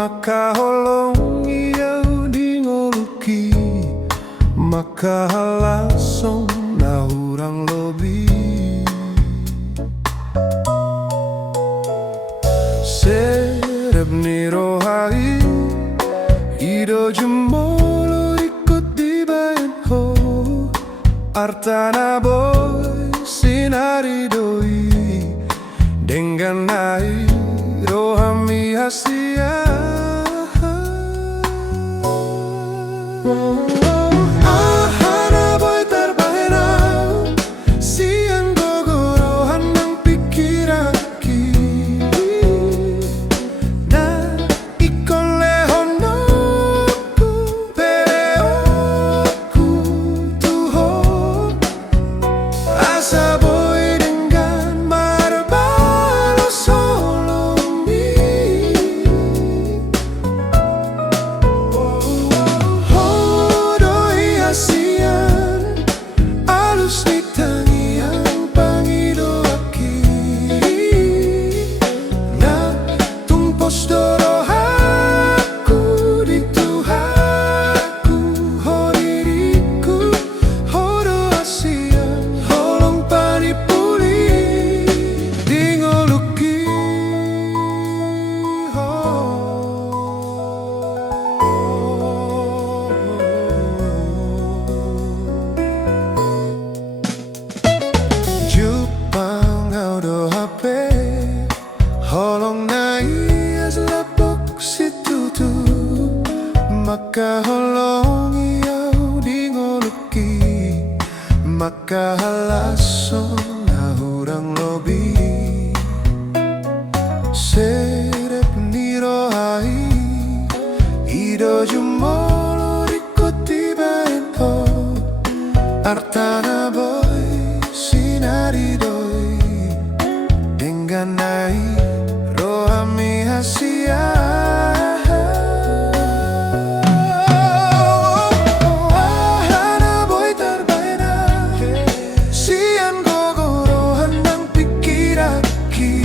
maka holong iya dingoluki maka langsung na urang lobi serep ni rohai ido jemolo ikut dibayan ho artana boy sinari doi dengan air rohami hasia ahana boy terbaina siang gogorohan ng pikiraki na ikolehon aku pereoku tuho asa boy dengan marbalo solo mi hodoy asian alus ni tangiang pangido aki na tumpos dorohaku dituhaku hoririku hodo asian holong panipuli dingoluki Jupang audo HP holong nai as lapok situtu maka holong iyo dingoluki maka langsung na urang lobi serep ni rohai ido jumolo ikuti bento artana boy sinari doi dengan air rohami hasia ahana boy terbaina siang gogorohan ng pikiraki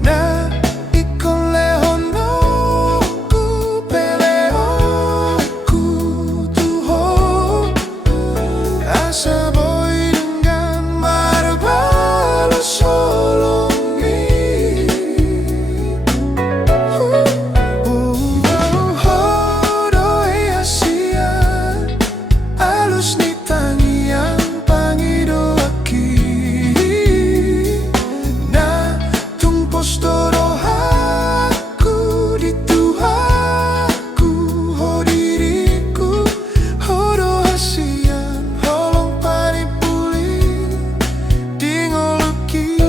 na ikolehon aku peleoku tuho asa boy dengan marbalo solo mi hodoy asian alus ni tangiang pangido aki na tumpos dorohaku dituhaku hodiriku hodo asian holong panipuli dingoluki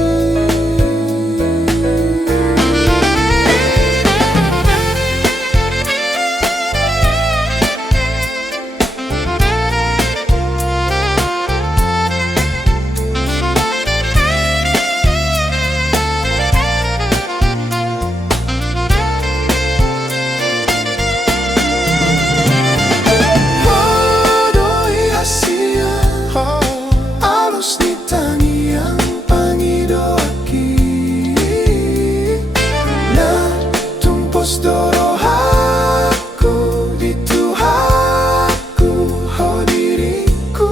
hodoy asian alus ni tangiang pangido aki na tumpos dorohaku dituhaku hodiriku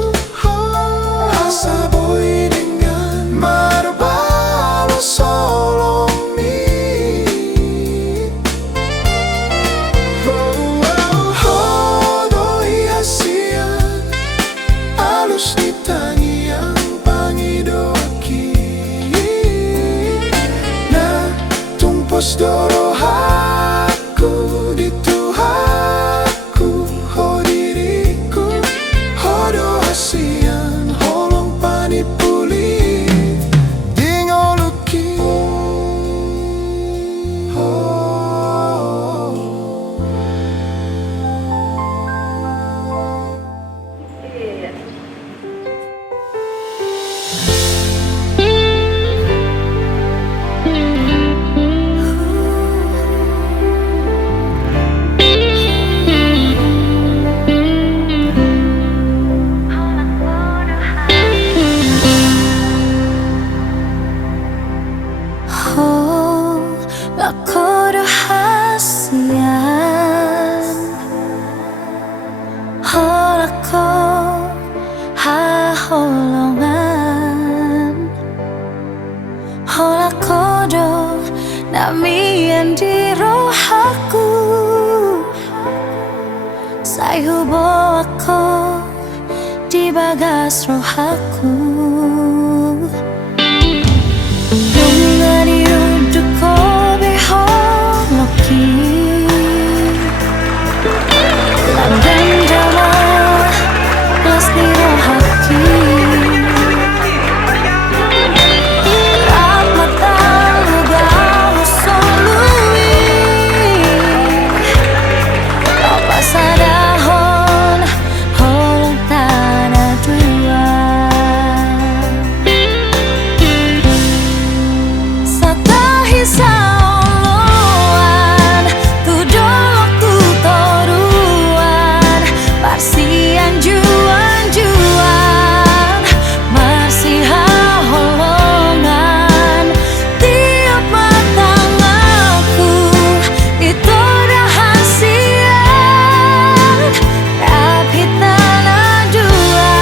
asa boy dengan marbalo solo mi hodoy asian alus ni tangiang pangido aki na tumpos dorohaku dituhaku hodiriku hodo asian holong panipuli dingoluki atas roh aku. Bunga diuduk kobe holoki Langgan jama mas di roh hati Rahmat talugau solui Apa sadahon holong tanah tua Satahi saoloan tu dolok tu toruan Parsian juan-juan Marsiha holongan Tiap matang aku itu rahasian Rapi tanah dua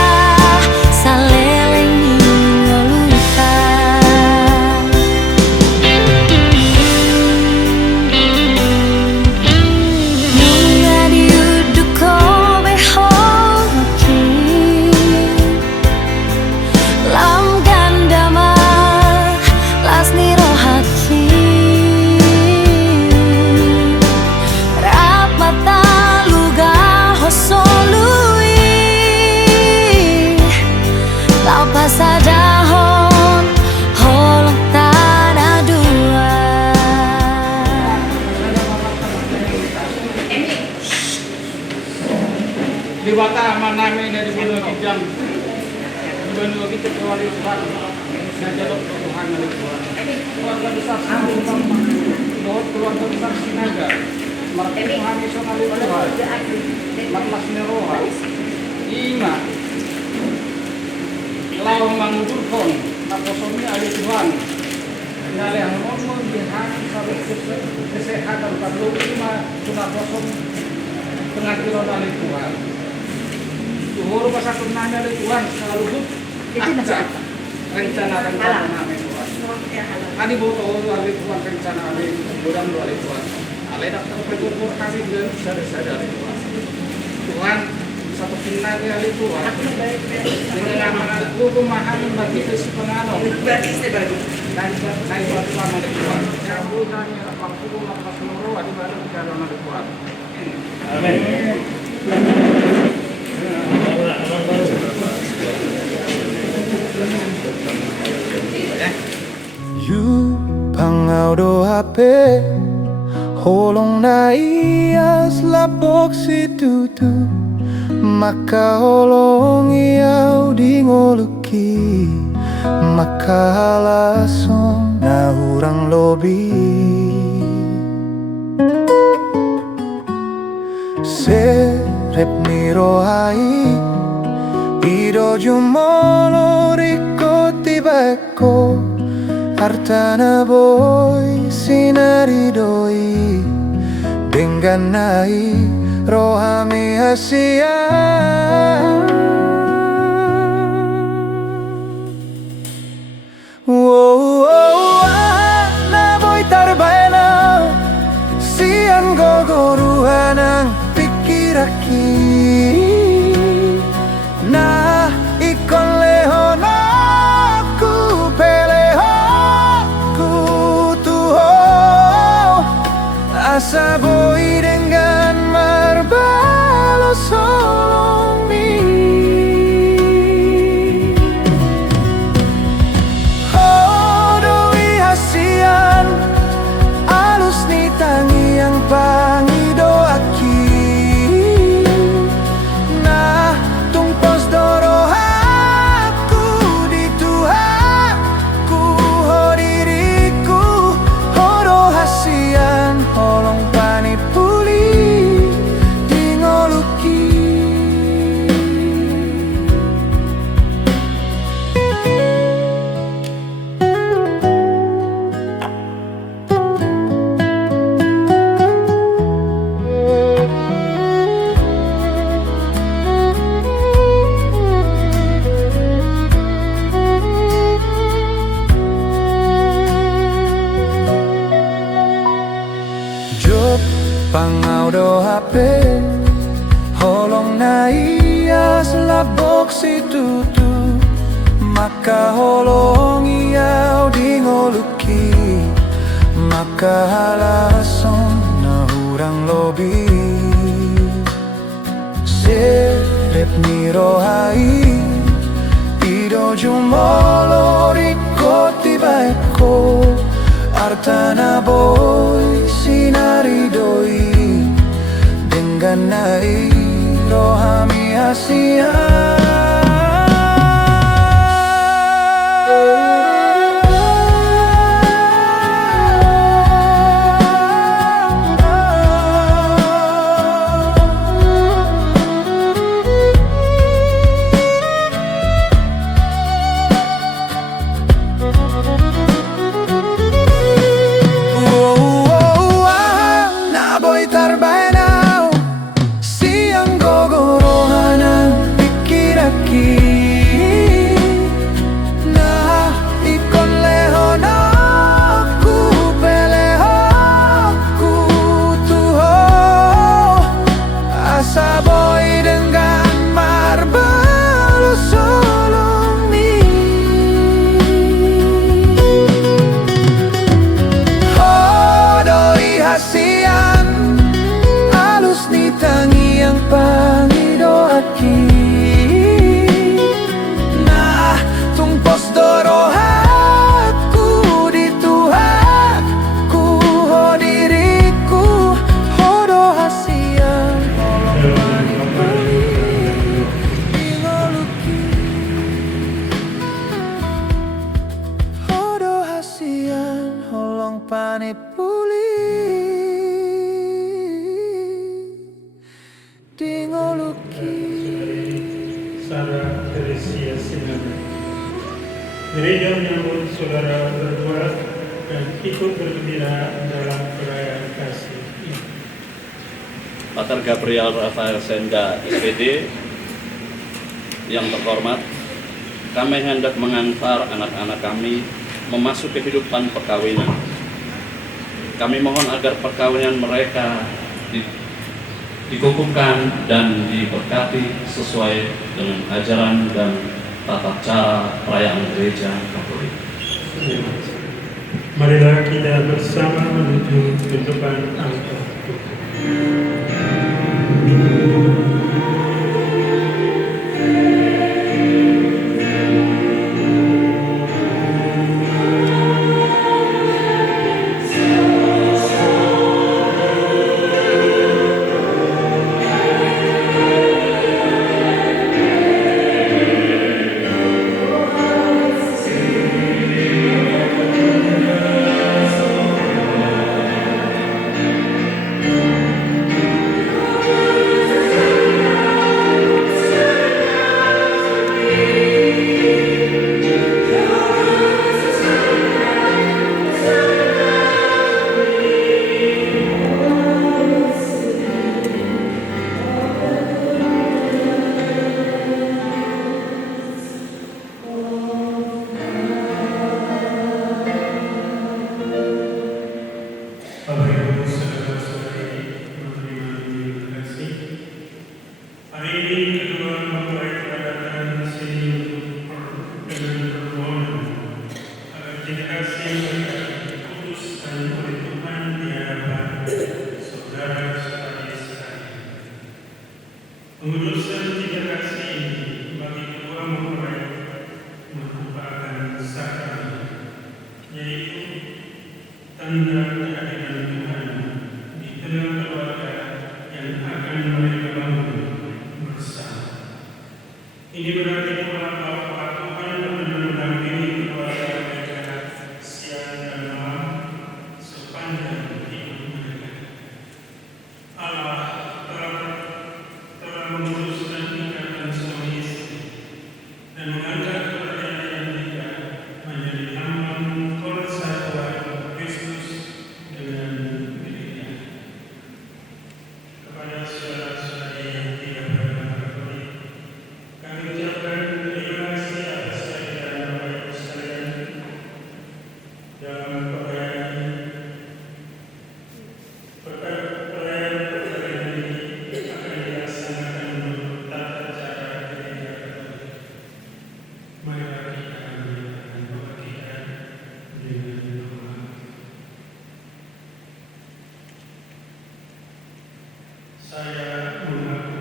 Saleleng ingelutan Bunga diuduk kobe holoki Langgan damai lasni roh hati Rapat taluga hosolui Lau pasadahon holok tanah dua Di wata manami dari bulan kijang bulan begitu keluar Tuhan dan jalur Tuhan dari Tuhan keluarga besar sambung keluarga besar Sinaga Tuhan Yesus dari Tuhan Marmas Neroha Ima Lau mangudurkon naposomi ali Tuhan Nale ang ngomong dihan sabi kesehatan pada lima tunaposom pengaturan ali Tuhan Tuhuru pasakun nanya oleh Tuhan selalu aksa rencana kami Tuhan. Kami bawa oleh Tuhan rencana oleh mudah oleh Tuhan. Alih daftar petunjuk kami dan sadar Tuhan. Tuhan satu pinanya oleh Tuhan. Dengan mengaku pemahaman bagi kesepengano. Naik Tuhan oleh Tuhan. Kamu tanya waktu lepas nuru di bawah bicara oleh Tuhan. Amin. Yu pangau do ape holong na ias lapok si tutu maka holong iau di ngoluki maka halasong na hurang lobi serep niro ai ido jumolo riko tibako Artana boy sinaridoi Denganai rohami hasia na boy tarbana Siang gogoruhanang pikiraki Na ikon lehon aku pelehoku tuho Asa boy dengan marbalo somi Oh doi hasian alus ni tangi yang pangidoaki Nah tumpos dorohaku di Tuhanku Ho diriku Horo hasian Holong panipuli Tingoluki Job pangau do hape Holong na iya selabok si tutu Makaholong iyaw di ngoluki, makahalason na hurang lobi. Sebet ni rohai, ido jumolo riko tibaiko, artana boy sinaridoi, dengan nai rohami asia. Pane puli di ngoluki. Saudara Felicia Sinaga, gereja menyambut saudara berdua dan ikut bergembira dalam perayaan kasih ini. Pater Gabriel Rafael Senga, IPD, yang terhormat, kami hendak mengantar anak-anak kami memasuki kehidupan perkawinan. Kami mohon agar perkawinan mereka dikukuhkan dan diberkati sesuai dengan ajaran dan tata cara perayaan gereja Katolik. Marilah kita bersama menuju ke depan altar. Pengurusan tiga kasih ini bagi kedua mempelai merupakan sakral, yaitu tanda kehadiran Tuhan di tengah keluarga yang akan mereka bangun bersama. Ini berarti bahwa Tuhan mendampingi keluarga mereka siang dan malam sepanjang hidup mereka. Allah telah menguruskan ikatan suami istri dan mengangkat perayaan nikah menjadi lambang persatuan Kristus dengan dirinya. Kepada saudara-saudari yang tidak beragama Katolik, kami ucapkan terima kasih atas kehadiran Bapak Ibu sekalian dalam perayaan ini akan dilaksanakan menurut tata cara gereja Katolik. Marilah kita Saya mengaku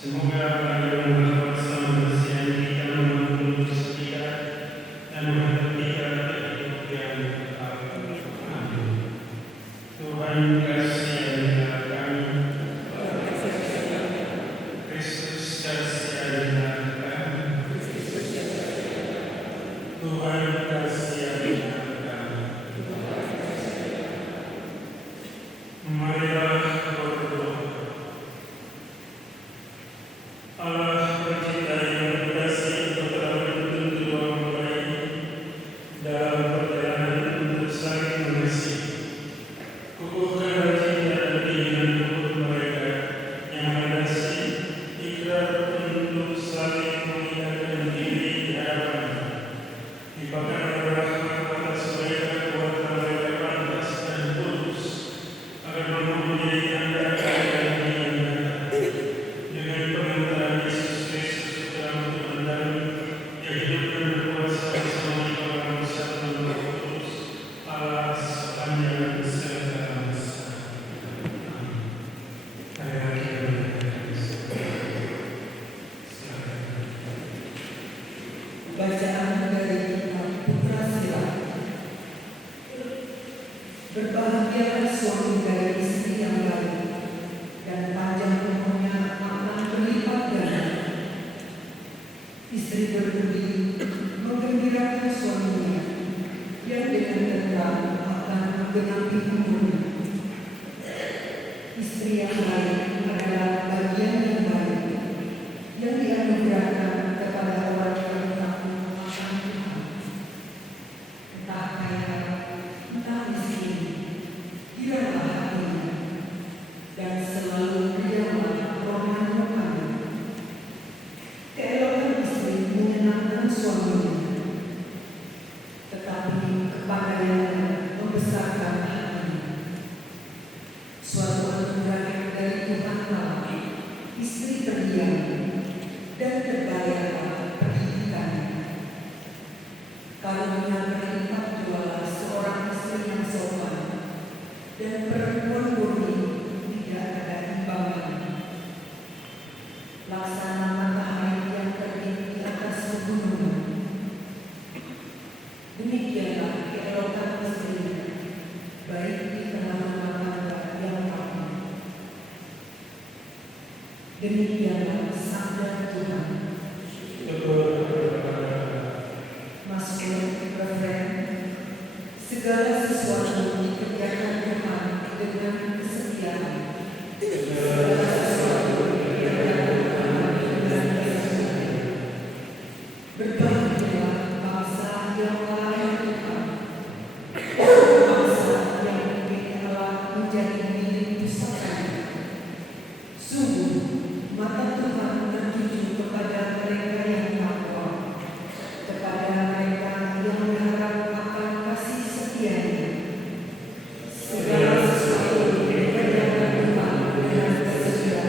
semoga yang berkuasa membersihan kita menunggu setia dan menghentikan hidup yang kekal. Amin. Tuhan kasihilah kami. Kristus kasihilah kami. Tuhan kasihilah kami. Marilah berdoa. Allah pencipta yang berdasar kepada menuntun jiwa hamba ini dalam perjalanan untuk saling mengasihi. Kukuhkanlah cinta dan keinginan lembut mereka yang melandasi ikrar untuk saling mengindahkan diri di hadapan-Mu. Limpahkanlah rahmat atas mereka kuasa mereka pantas dan tulus agar mampu menjadi tanda kekayaan yang nyata. Dengan pengantaran Yesus Kristus Putra untuk mendalami yang hidup dan berkuasa bersama di dalam persatuan Roh Kudus Allah sepanjang segala masa. Amin. Marilah kita Bacaan dari kitab Putra Silat. Berbahagialah suami dari istri yang baik dan panjang umurnya akan berlipat ganda. Istri berbudi menggembirakan suaminya yang dengan tenang akan menggenapi umurnya. Istri yang baik adalah bagian yang baik yang dianugerahkan kepada orang yang takut akan Tuhan. Entah kaya, entah miskin, giranglah hatinya dan selalu rianglah rohani mukanya. Keelokan istri menyenangkan suaminya, tetapi kepandaiannya membesarkan hatinya. Suatu anugerah dari Tuhan Allah, istri terdiam dan terbayarlah pendidikannya. Karunia berlipat jualah seorang istri yang sopan dan perempuan murni tidak ada imbangannya. Laksana matahari yang terbit di atas pegunungan. Demikianlah keelokan istrinya, baik di tengah rumah tangga yang ramai. Demikianlah sabda Tuhan. Mazmur referen, segala sesuatu dikerjakan Tuhan dengan kesetiaan. Segala sesuatu dikerjakan Tuhan dengan kesetiaan. Berbahagialah bangsa yang layak Tuhan, bangsa yang dipilih Allah menjadi milik pusakanya. Sungguh mata Tuhan tertuju kepada mereka yang takwa, kepada mereka yang berharap akan kasih setianya. Segala sesuatu dikerjakan Tuhan dengan kesetiaan.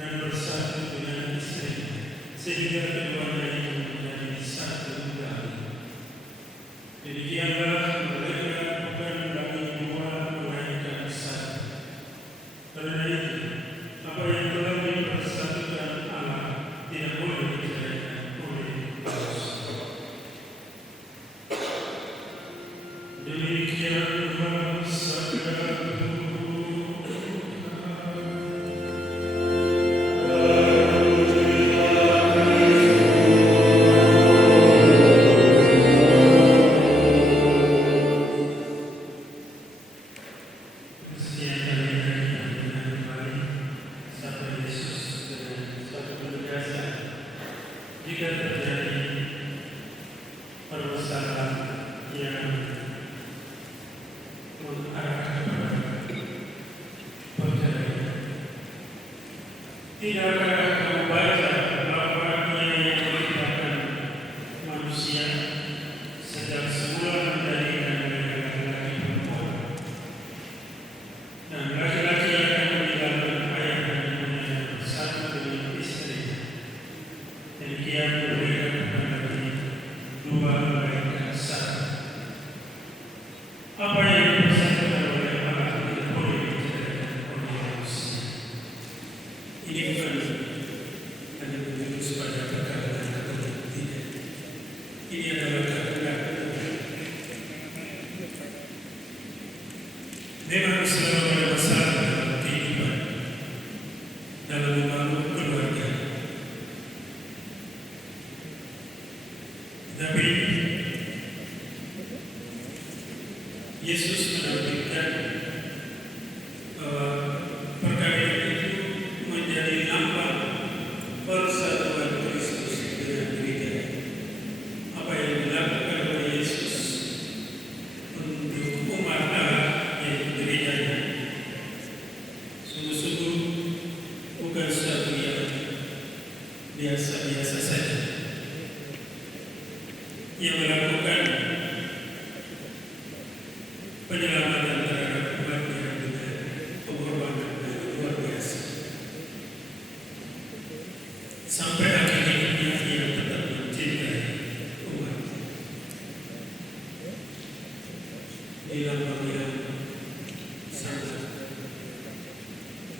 dan bersatu dengan istri, sehingga keduanya menjadi satu tulang. Demikianlah mereka bukan lagi dua, melainkan satu. Karena itu, apa yang telah dipersatukan Allah tidak boleh diceraikan oleh manusia. Demikianlah sabda Tuhan. Jika terjadi permasalahan yang mengarah kepada perceraian, tidakkah kamu baca bahwa Dia yang menciptakan manusia sejak semula menjadikan mereka laki-laki perempuan, dan laki-laki akan meninggalkan ayah dan ibunya bersatu dengan istrinya. Demikian mereka kepada dua melainkan satu. Apa yang dipersatukan oleh Allah tidak boleh diceraikan oleh manusia. Ini bukan hanya menjurus pada perkara yang katolik, tidak. Ini adalah kehendak Tuhan. Memang selalu ada masalah dalam kehidupan, dalam membangun keluarga. Tapi Yesus menampilkan perkawinan itu menjadi lambang persatuan Kristus dengan gereja. Apa yang dilakukan oleh Yesus untuk umat Allah yaitu gerejanya sungguh-sungguh bukan sesuatu yang biasa-biasa saja. Yang melakukan penyelamatan terhadap umatnya dengan pengorbanan yang luar biasa. Sampai akhir hidupnya ia tetap mencintai umat. Ini lambang yang sangat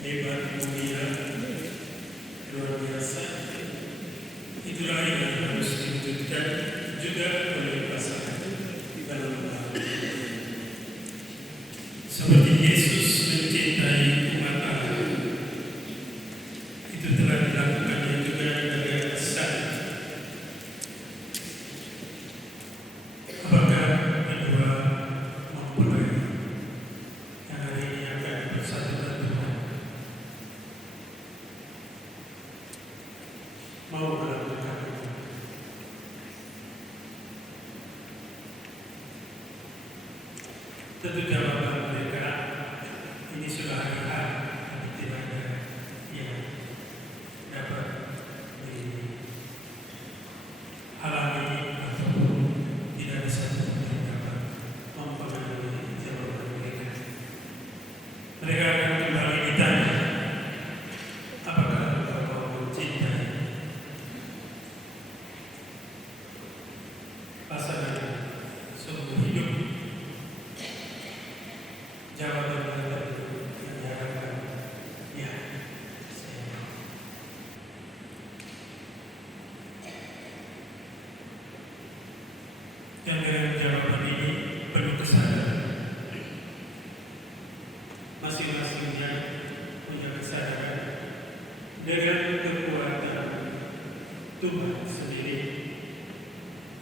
hebat, mulia, luar biasa. Itulah yang harus diwujudkan juga oleh pasangan dalam membangun. Seperti Yesus mencintai umat Allah, itu telah dilakukannya juga dengan satu. Apakah kedua mempelai yang hari ini akan bersatukan Tuhan mau melakukan itu? Tentu jawaban mereka ini sudah hari H, tapi tidak ada yang dapat dihalangi ataupun tidak bisa yang dapat mempengaruhi jawaban mereka. Mereka akan kembali ditanya, apakah engkau mau mencintai pasangan seumur hidup? Jawaban mereka yang diharapkan, ya, saya. Dan dengan jawaban ini penuh kesadaran, masing-masingnya punya kesadaran dengan kekuatan Tuhan sendiri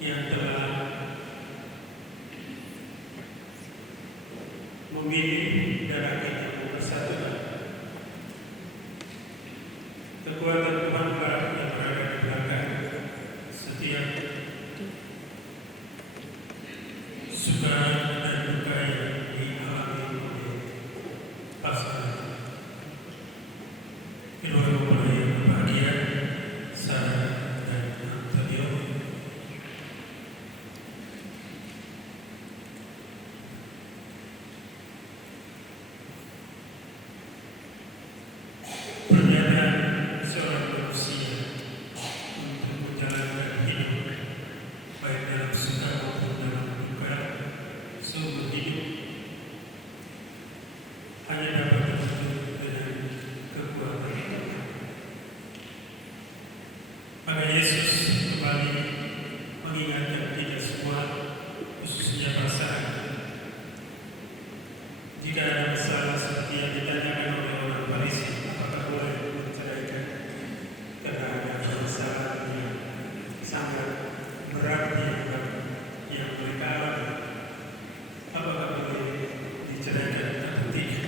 yang telah memilih dan akhirnya mempersatukan. Kekuatan Tuhan yang berada di belakang setiap suka dan duka yang dialami oleh pasangan. Kedua mempelai yang berbahagia, Sarah dan Antonio. Pernyataan hanya dapat terwujud dengan kekuatan Tuhan. Maka Yesus kembali mengingatkan kita semua, khususnya pasangan. Jika ada masalah seperti yang ditanyakan oleh orang Farisi, apakah boleh menceraikan karena ada permasalahan yang sangat berat yang mereka alami, apakah boleh diceraikan atau tidak?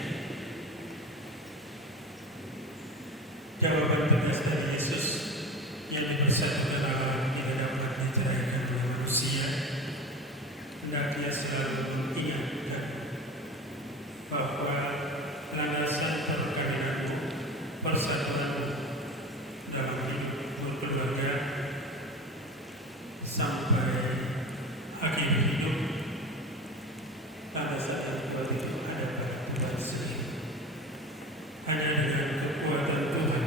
Jawaban tegas dari Yesus, yang dipersatukan Allah tidak dapat diceraikan oleh manusia. Hendaknya selalu mengingatkan bahwa landasan perkawinanmu, persatuanmu dalam hidup berkeluarga sampai akhir hidup, landasan yang kuat itu ada pada Tuhan sendiri. Hanya dengan kekuatan Tuhan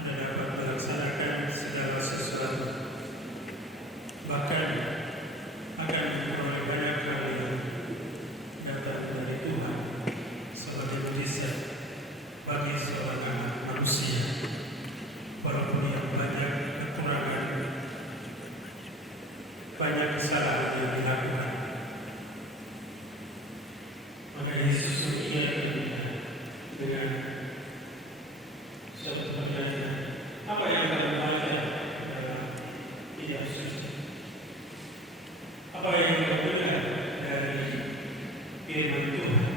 Anda dapat melaksanakan segala sesuatu, bahkan akan memperoleh banyak hal yang datang dari Tuhan sebagai mujizat bagi seorang anak manusia, walaupun yang banyak kekurangan, banyak kesalahan yang dilakukan. Maka Yesus mengingatkan kita dengan suatu pernyataan, apa yang kamu baca dalam kitab suci? Apa yang kamu dengar dari firman Tuhan?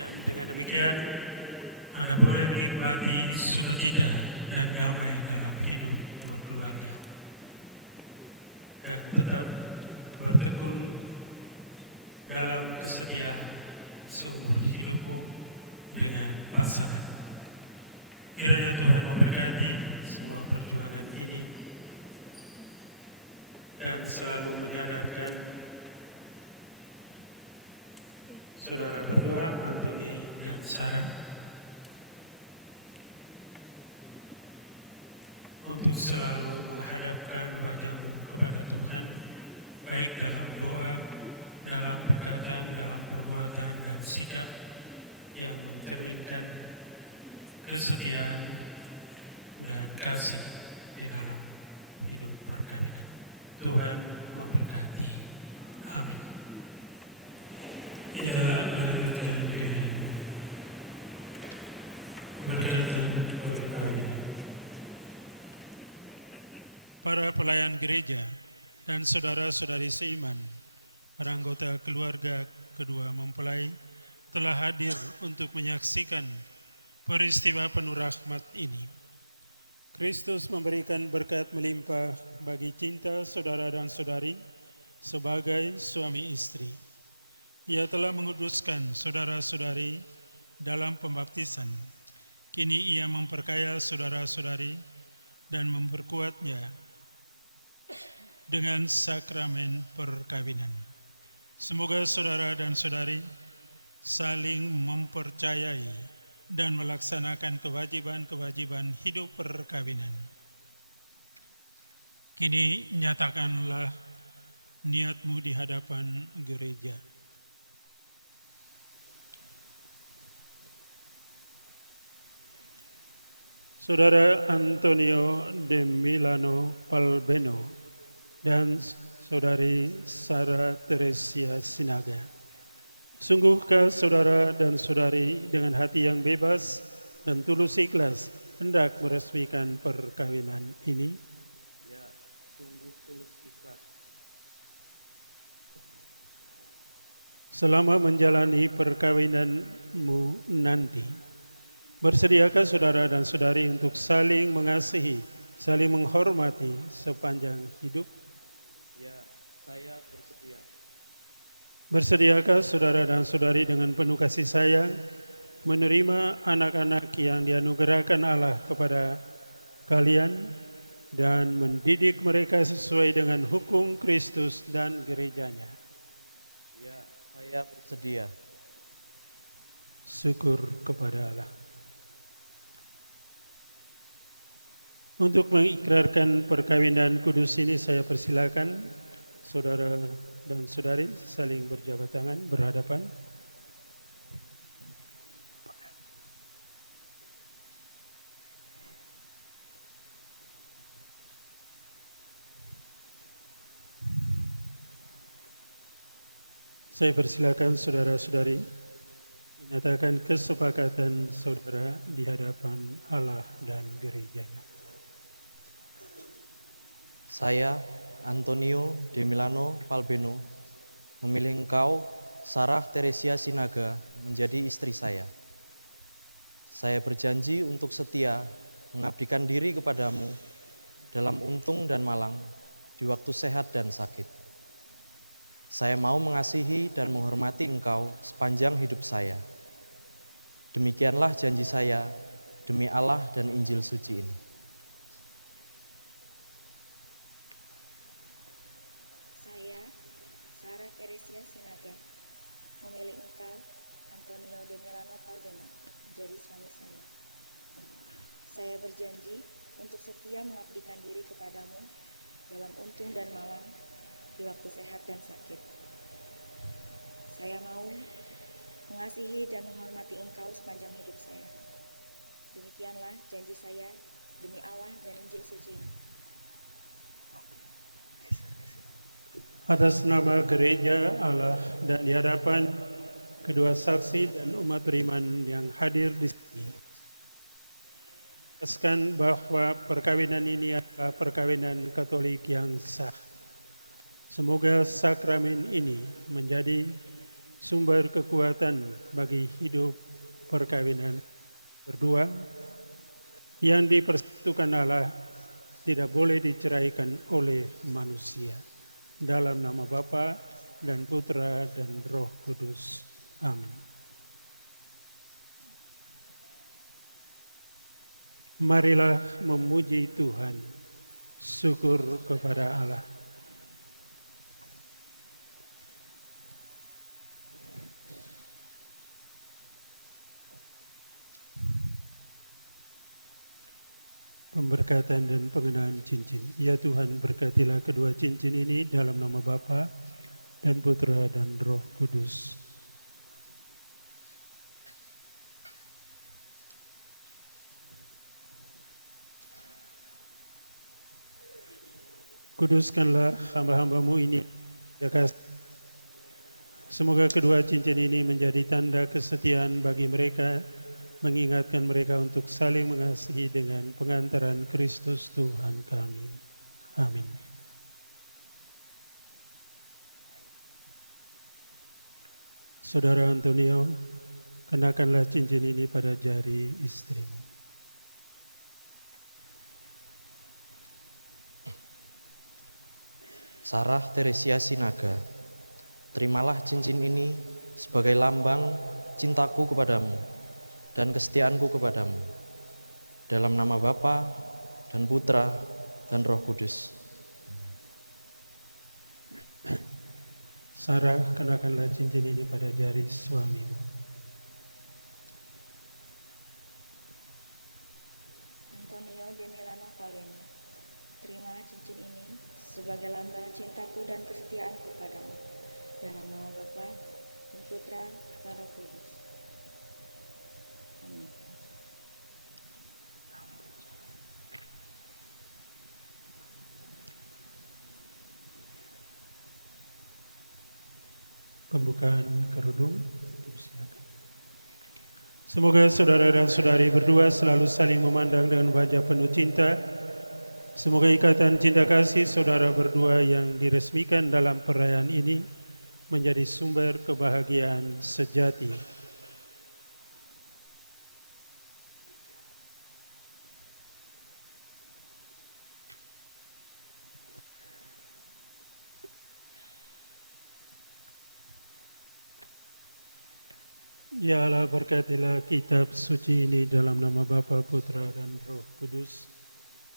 Dan dengan demikian, Anda boleh menikmati sukacita dan damai dalam hidup berkeluarga, dan tetap bertekun dalam kesetiaan seumur hidupmu dengan pasangan. Kiranya Tuhan memberkati semua perjuangan ini dan selalu menyadarkan saudara berdua, Anthony dan Sarah, untuk selalu menghadapkan wajahmu kepada Tuhan, baik dalam doa, dalam perkataan, dalam perbuatan dan sikap yang mencerminkan kesetiaan dan kasih di dalam hidup perkawinan. Tuhan memberkati. Amin. Kita lanjutkan berkaitan perkawinan. Para pelayan gereja dan saudara-saudari seiman, para anggota keluarga kedua mempelai telah hadir untuk menyaksikan peristiwa penuh rahmat ini. Kristus memberikan berkat melimpah bagi cinta saudara dan saudari sebagai suami istri. Ia telah menguduskan saudara-saudari dalam pembaptisan. Kini ia memperkaya saudara-saudari dan memperkuatnya dengan sakramen perkawinan. Semoga saudara dan saudari saling mempercayai dan melaksanakan kewajiban-kewajiban hidup perkawinan. Kini nyatakanlah niatmu di hadapan gereja. Saudara Antonio de Milano Palbeno dan saudari Sarah Teresia Sinaga. Sungguhkah saudara dan saudari dengan hati yang bebas dan tulus ikhlas hendak meresmikan perkawinan ini? Ya, sungguh tulus ikhlas. Selama menjalani perkawinanmu nanti, bersediakah saudara dan saudari untuk saling mengasihi, saling menghormati sepanjang hidup? Ya, saya bersedia. Bersediakah saudara dan saudari dengan penuh kasih sayang menerima anak-anak yang dianugerahkan Allah kepada kalian dan mendidik mereka sesuai dengan hukum Kristus dan gerejanya? Ya, saya bersedia. Syukur kepada Allah. Untuk mengikrarkan perkawinan kudus ini, saya persilakan saudara dan saudari saling berjabat tangan berhadapan. Saya persilakan saudara-saudari menyatakan kesepakatan saudara di hadapan Allah dan gerejanya. Saya, Antonio de Milano Palbeno, memilih engkau, Sarah Teresia Sinaga, menjadi istri saya. Saya berjanji untuk setia mengabdikan diri kepadamu dalam untung dan malang, di waktu sehat dan sakit. Saya mau mengasihi dan menghormati engkau sepanjang hidup saya. Demikianlah janji saya demi Allah dan Injil suci ini. Saya, Sarah Teresia Sinaga, memilih engkau, Antonio de Milano Palbeno, menjadi suami saya. Saya berjanji untuk setia mengabdikan diri kepadamu dalam untung dan malang, di waktu sehat dan sakit. Saya mau mengasihi dan menghormati engkau sepanjang hidup saya. Demikianlah janji saya demi Allah dan Injil suci ini. Atas nama gereja Allah dan di hadapan kedua saksi dan umat beriman yang hadir di sini, tegaskan bahwa perkawinan ini adalah perkawinan Katolik yang sah. Semoga sakramen ini menjadi sumber kekuatan bagi hidup perkawinan berdua yang dipersatukan Allah, tidak boleh diceraikan oleh manusia. Dalam nama Bapa dan Putra dan Roh Kudus. Amin. Marilah memuji Tuhan. Syukur kepada Allah. Pemberkatan dan pengenaan cincin. Ya Tuhan, berkatilah kedua cincin ini dalam nama Bapa dan Putra dan Roh Kudus. Kuduskanlah hamba-hambamu ini, ya kasih. Semoga kedua cincin ini menjadi tanda kesetiaan bagi mereka, mengingatkan mereka untuk saling mengasihi dengan pengantaran Kristus Tuhan kami. Amin. Saudara Antonio, kenakanlah cincin ini pada jari istrimu. Sarah Teresia Sinaga, terimalah cincin ini sebagai lambang cintaku kepadamu dan kesetiaanku kepadamu. Dalam nama Bapa dan Putra dan Roh Kudus. Sarah, kenakanlah cincin ini pada jari suamimu. Antonio de Milano Palbeno, terimalah cincin ini sebagai lambang cintaku dan kesetiaanku padamu. Dalam nama Bapa dan Putra dan Roh Kudus. Amin. Pembukaan kerudung. Silakan. Semoga saudara dan saudari berdua selalu saling memandang dengan wajah penuh cinta. Semoga ikatan cinta kasih saudara berdua yang diresmikan dalam perayaan ini menjadi sumber kebahagiaan sejati. Ya Allah, berkatilah kitab suci ini dalam nama Bapa, Putra, dan Roh Kudus,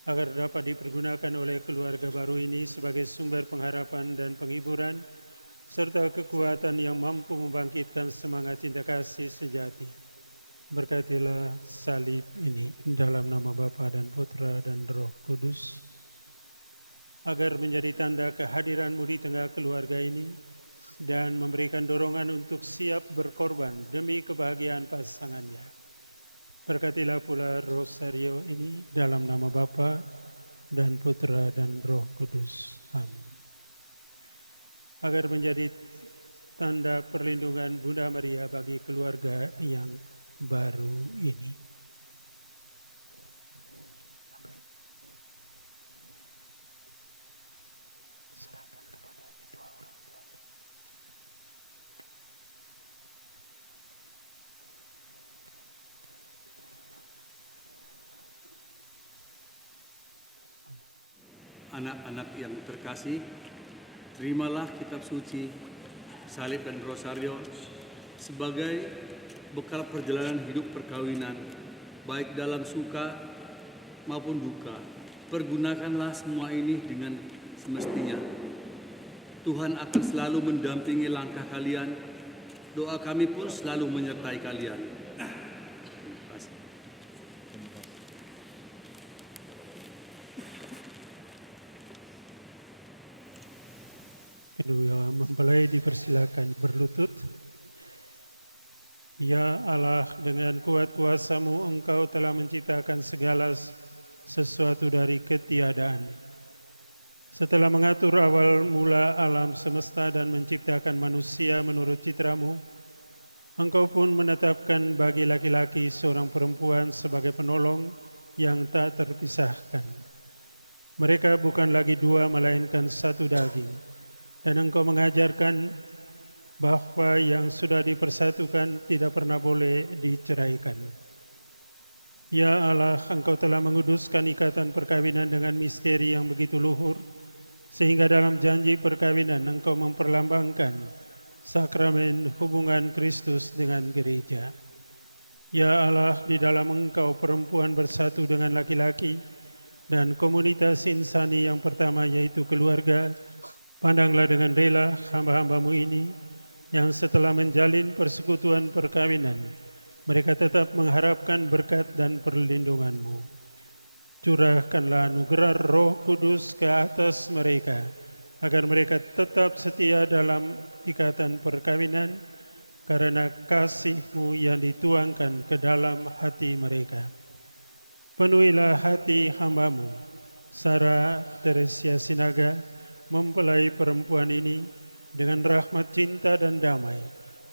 agar dapat dipergunakan oleh keluarga baru ini sebagai sumber pengharapan dan penghiburan, serta kekuatan yang mampu membangkitkan semangat cinta kasih sejati. Berkatilah salib ini dalam nama Bapa dan Putra dan Roh Kudus. agar menjadi tanda kehadiran-Mu di tengah keluarga ini dan memberikan dorongan untuk siap berkorban demi kebahagiaan pasangannya. Berkatilah pula rosario ini dalam nama Bapa dan Putra dan Roh Kudus. Amin. Agar menjadi tanda perlindungan Bunda Maria bagi keluarga yang baru ini. Anak-anak yang terkasih, terimalah kitab suci, salib dan rosario sebagai bekal perjalanan hidup perkawinan, baik dalam suka maupun duka. Pergunakanlah semua ini dengan semestinya. Tuhan akan selalu mendampingi langkah kalian. Doa kami pun selalu menyertai kalian. Kedua mempelai dipersilakan berlutut. Ya Allah, dengan kuat kuasa-Mu Engkau telah menciptakan segala sesuatu dari ketiadaan. Setelah mengatur awal mula alam semesta dan menciptakan manusia menurut citra-Mu, Engkau pun menetapkan bagi laki-laki seorang perempuan sebagai penolong yang tak terpisahkan. Mereka bukan lagi dua melainkan satu daging. Dan Engkau mengajarkan bahwa yang sudah dipersatukan tidak pernah boleh diceraikan. Ya Allah, Engkau telah menguduskan ikatan perkawinan dengan misteri yang begitu luhur, sehingga dalam janji perkawinan Engkau memperlambangkan sakramen hubungan Kristus dengan gereja. Ya Allah, di dalam Engkau perempuan bersatu dengan laki-laki dan komunitas insani yang pertama yaitu keluarga. Pandanglah dengan rela hamba-hamba-Mu ini yang setelah menjalin persekutuan perkawinan, mereka tetap mengharapkan berkat dan perlindungan-Mu. Curahkanlah anugerah Roh Kudus ke atas mereka, agar mereka tetap setia dalam ikatan perkawinan, karena kasih-Mu yang dituangkan ke dalam hati mereka. Penuhilah hati hamba-Mu, Sarah Teresia Sinaga, mempelai perempuan ini dengan rahmat cinta dan damai.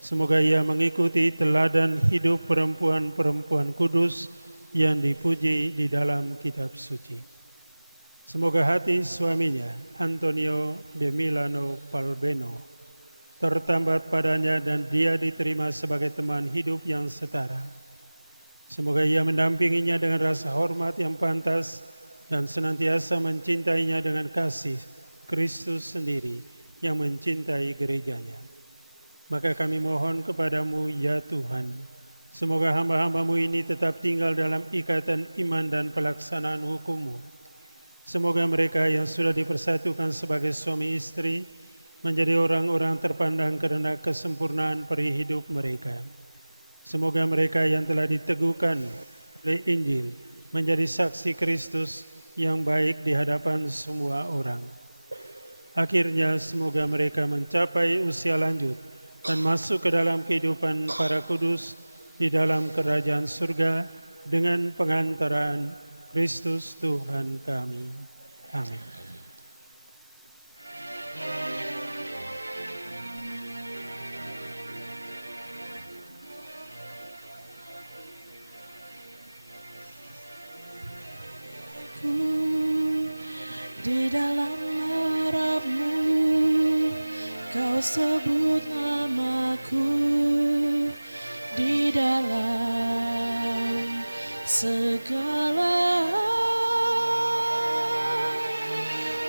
Semoga ia mengikuti teladan hidup perempuan-perempuan kudus yang dipuji di dalam kitab suci. Semoga hati suaminya, Antonio de Milano Palbeno, tertambat padanya dan dia diterima sebagai teman hidup yang setara. Semoga ia mendampinginya dengan rasa hormat yang pantas dan senantiasa mencintainya dengan kasih Kristus sendiri yang mencintai gerejanya. Maka kami mohon kepadamu ya Tuhan, semoga hamba-hamba-Mu ini tetap tinggal dalam ikatan iman dan pelaksanaan hukum-Mu. Semoga mereka yang sudah dipersatukan sebagai suami istri menjadi orang-orang terpandang karena kesempurnaan peri hidup mereka. Semoga mereka yang telah diteguhkan oleh Injil menjadi saksi Kristus yang baik di hadapan semua orang. Akhirnya semoga mereka mencapai usia lanjut dan masuk ke dalam kehidupan para kudus di dalam kerajaan surga dengan pengantaran Kristus Tuhan kami. Amin. Di dalam harap-Mu, Kau sebut namaku di dalam segala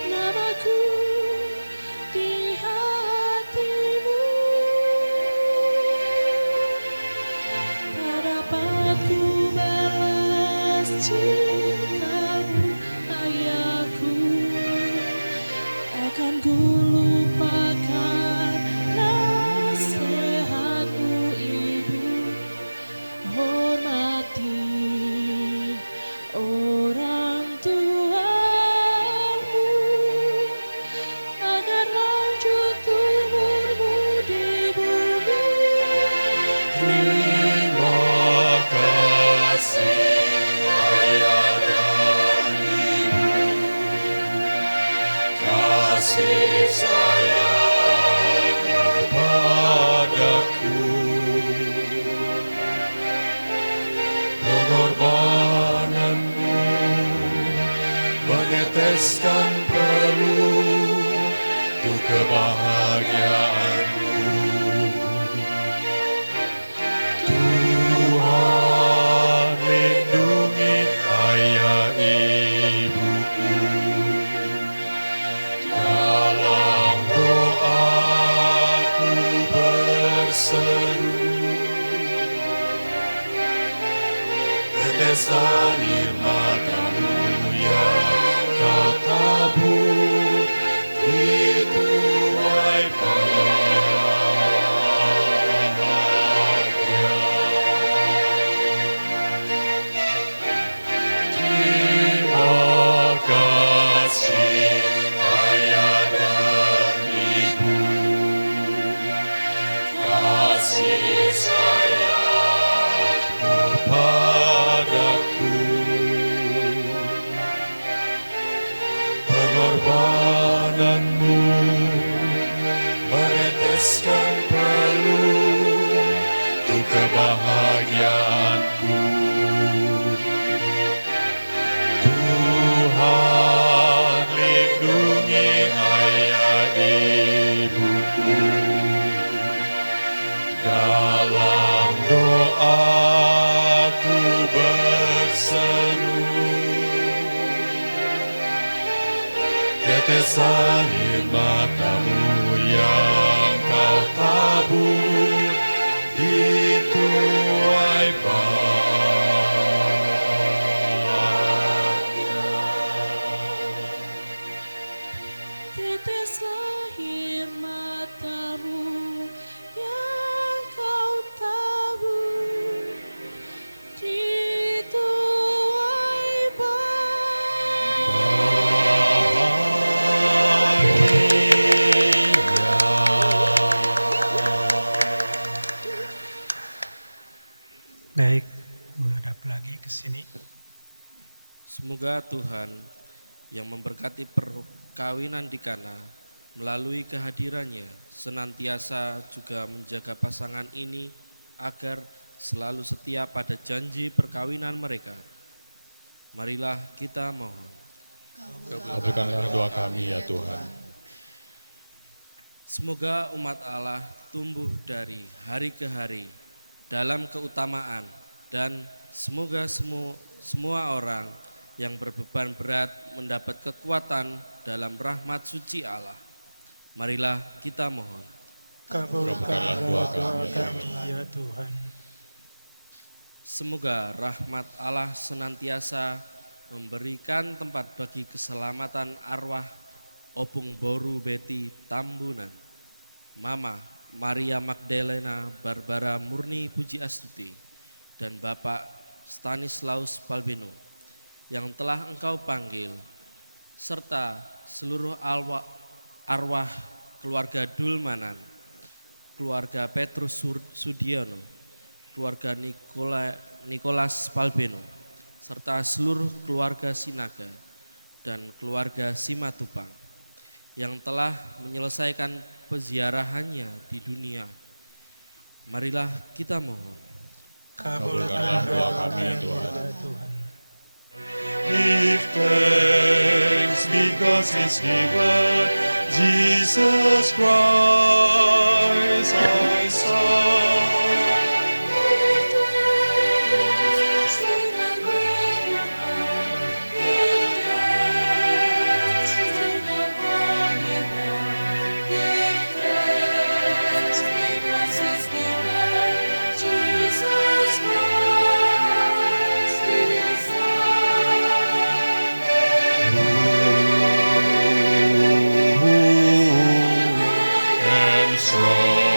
namaku di hati-Mu. Tak dapat ku balas cinta-Mu, ayahku. Akan ku lupakan nasihat-Mu, Ibu. Hormati orang tuamu. menetaskan peluh untuk kebahagiaanku. Tuhan lindungi ayah ibuku, dalam doaku berseru, tetesan air matamu yang kau tabur di tuai bahagia. Terima kasih ayah dan ibu, kasih sayangmu padaku, pengorbananmu meneteskan peluh untuk kebahagiaanku. Tuhan lindungi ayah ibuku, dalam doaku berseru, tetesan air matamu yang kau tabur di tuai bahagia. Tetes air matamu yang kau tabur di tuai Baik, menghadap lagi ke sini. Semoga Tuhan yang memberkati perkawinan di Kana melalui kehadirannya senantiasa juga menjaga pasangan ini agar selalu setia pada janji perkawinan mereka. Marilah kita mohon. Kabulkanlah doa kami ya Tuhan. Semoga umat Allah tumbuh dari hari ke hari dalam keutamaan, dan semoga semua orang yang berbeban berat mendapat kekuatan dalam rahmat suci Allah. Marilah kita mohon. Kabulkanlah doa kami ya Tuhan. Semoga rahmat Allah senantiasa memberikan tempat bagi keselamatan arwah Opung Boru Beti Tambunan, Mama Maria Magdalena Barbara Murni Puji Astuti, dan Bapak Stanislaus Palbeno yang telah Engkau panggil, serta seluruh arwah keluarga Dulmanan, keluarga Petrus Sudiono, keluarga Nikolas Palbeno, serta seluruh keluarga Sinaga dan keluarga Simatupang yang telah menyelesaikan peziarahannya di dunia. Marilah kita mohon. Kabulkanlah doa kami ya Tuhan. Give thanks because He's given Jesus Christ our Son. And strong.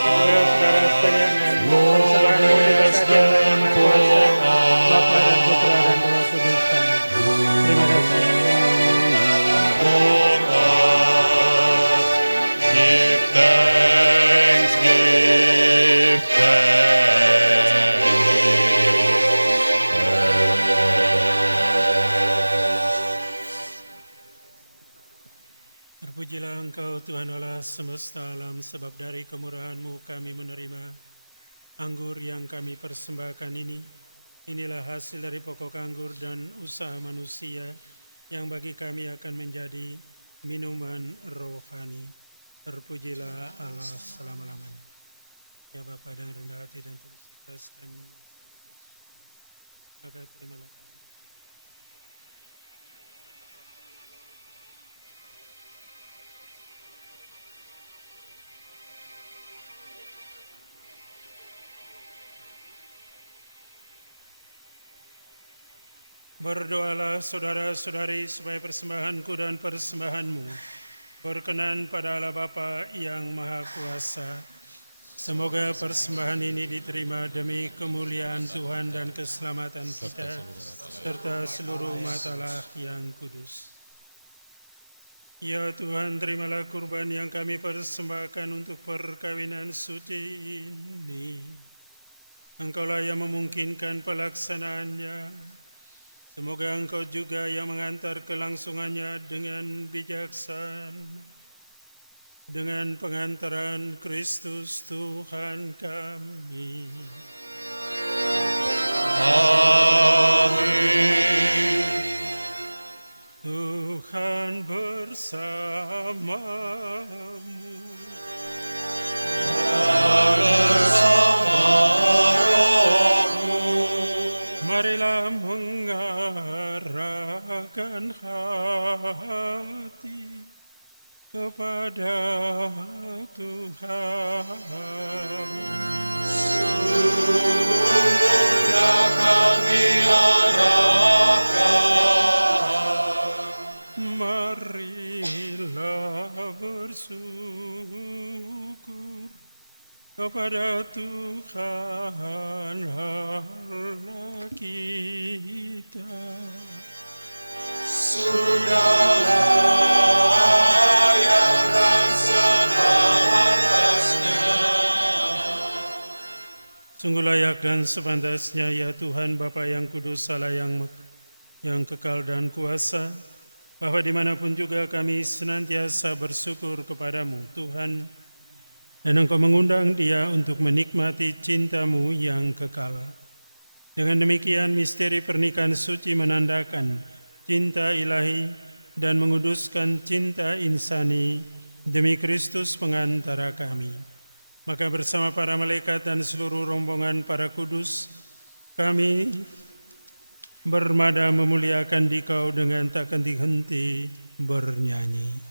Saudara-saudara sekalian yang persoalan diberkati oleh Yang Maha Kuasa, Bapa dan Putra dan Roh Kudus. Terima kasih. For us, give thanks, give thanks. Terpujilah Engkau Tuhan Allah semesta alam, sebab dari kemurahan-Mu kami menerima Anggur yang kami persembahkan inilah hasil dari pokok anggur dan usaha manusia yang bagi kami akan menjadi minuman rohani. Terpujilah Allah selama-lamanya. Ya Bapa dengan rendah hati dan tulus ikhlas kami, maka terimalah kami. Berdoalah saudara-saudari supaya persembahanku dan persembahanmu berkenan pada Allah Bapa yang Maha Kuasa. Semoga persembahan ini diterima demi kemuliaan Tuhan dan keselamatan kita, serta seluruh umat Allah yang kudus. Ya Tuhan, terimalah kurban yang kami persembahkan untuk perkawinan suci ini. Engkaulah yang memungkinkan pelaksanaannya. Semoga Engkau juga yang mengantar kelangsungannya dengan bijaksana. Dengan pengantaran Kristus Tuhan kami. Amin. Tuhan bersamamu. Bersama rohmu. Marilah mengarahkan hati kepada Tuhan. Sudah kami arahkan. Marilah bersyukur kepada Tuhan Allah kita. Sudahlah sungguh layak dan sepantasnya ya Tuhan Bapa yang kudus, Allah yang kekal dan kuasa, bahwa dimanapun juga kami senantiasa bersyukur kepadamu Tuhan, dan Engkau mengundang dia untuk menikmati cinta-Mu yang kekal. Dengan demikian misteri pernikahan suci menandakan cinta ilahi dan menguduskan cinta insani demi Kristus pengantara kami. Maka bersama para malaikat dan seluruh rombongan para kudus, kami bermada memuliakan Dikau dengan tak henti-henti bernyanyi.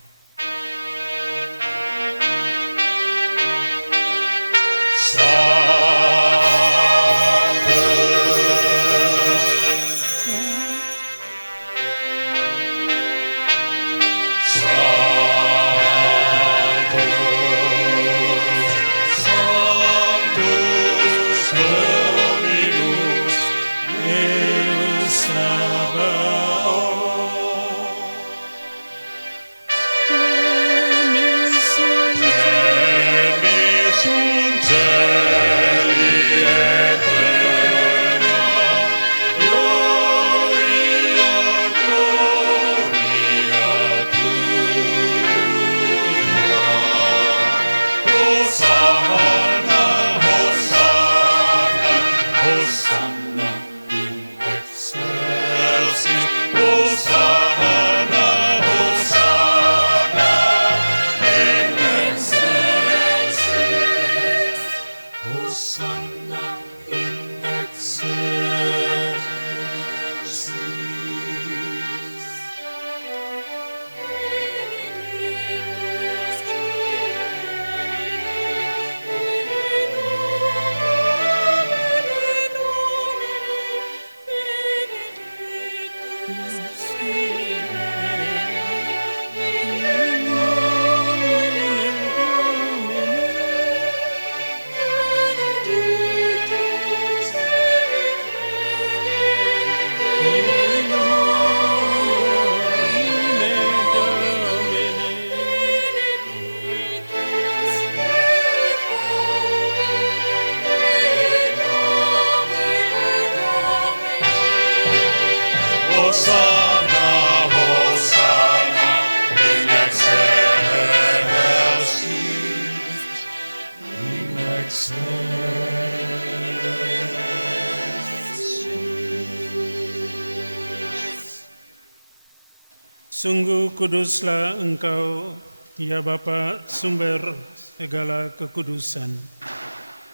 Sungguh kuduslah Engkau, ya Bapa, sumber segala kekudusan.